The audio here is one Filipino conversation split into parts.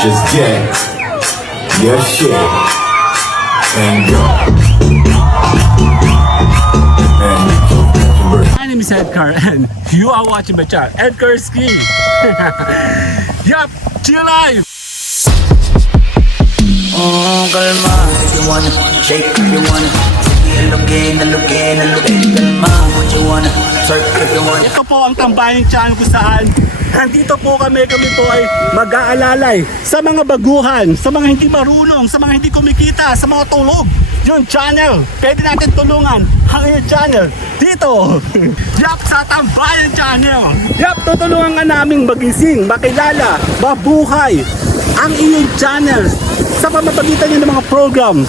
Just get your shit and go. My name is Edgar and you are watching my channel, Edgar Ski. Yup, chill life! Oh, kalma, if you wanna shake, if you wanna sige, alugin, kalma, what you wanna twerk, if you wanna. Ito po ang tambayang channel kung saan nandito po kami po ay mag-aalalay sa mga baguhan, sa mga hindi marunong, sa mga hindi kumikita, sa mga tulog. Yung channel, pwede natin tulungan ang iyong channel dito. Yup, sa tambayang channel. Yup, tutulungan nga naming magising, makilala, mabuhay ang iyong channel sa pamamagitan niyo ng mga program.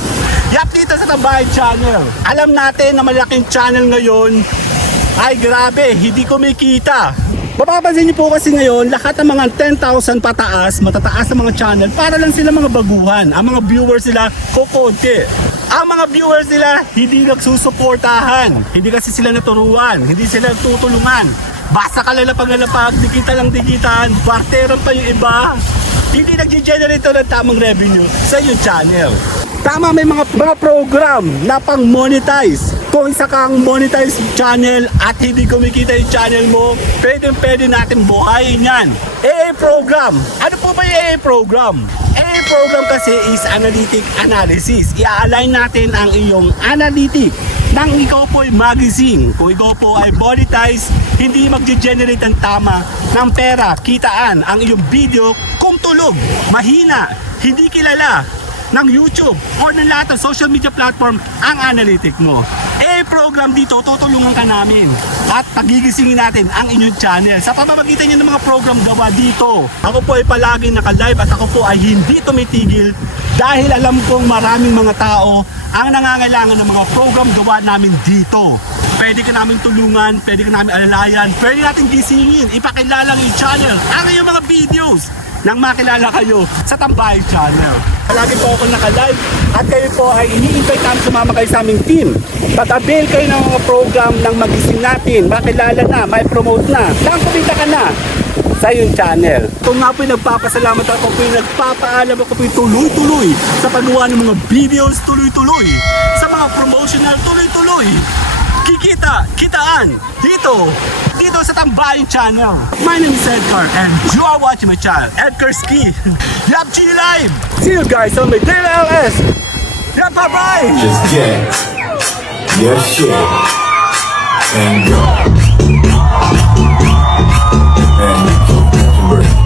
Yup, dito sa tambayang channel. Alam natin na malaking channel ngayon ay grabe, hindi kumikita. Mapapansin niyo po kasi ngayon, lahat ng mga 10,000 pataas, matataas na mga channel, para lang sila mga baguhan. Ang mga viewers sila, kukunti. Ang mga viewers nila, hindi nagsusuportahan. Hindi kasi sila naturuan, hindi sila tutulungan. Basta ka lalapag, dikita lang dikitan, barteran pa yung iba. Hindi nag-generate ng tamang revenue sa yung channel. Tama, may mga program na pang monetize. Kung isa kang monetize channel at hindi kumikita yung channel mo, pwede natin buhayin yan. AA program. Ano po ba yung AA program? AA program kasi is analytic analysis. I-align natin ang iyong analytic nang ikaw po ay magising. Kung ikaw po ay monetize, hindi mag-generate ang tama ng pera, kitaan ang iyong video kung tulog, mahina, hindi kilala ng YouTube or ng lahat ng social media platform ang analytic mo. Program dito, tutulungan ka namin at pagigisingin natin ang inyong channel sa pamamagitan niyo ng mga program gawa dito. Ako po ay palaging naka-live at ako po ay hindi tumitigil dahil alam kong maraming mga tao ang nangangailangan ng mga program gawa namin dito. Pwede ka namin tulungan, pwede ka namin alalayan, pwede natin gisingin, ipakilala ang channel, ang iyong mga videos nang makilala kayo sa Tambayang Channel. Palagi po ako naka-live at kayo po ay ini-invite namin sumama kayo sa aming team. Pag-avail kayo ng mga program ng magising natin, makilala na, may promote na, saan kumita ka na sa iyong channel. Kung nga po nagpapasalamat ako po nagpapaalam ako po tuloy-tuloy sa paggawa ng mga videos, tuloy-tuloy sa mga promotional, tuloy-tuloy. Kitaan dito sa Tambayang Channel. My name is Edgar and you are watching my channel, Edgar Ski. Yup, G Live. See you guys on my daily LS. Yup, bye-bye. Just get your shit and go. And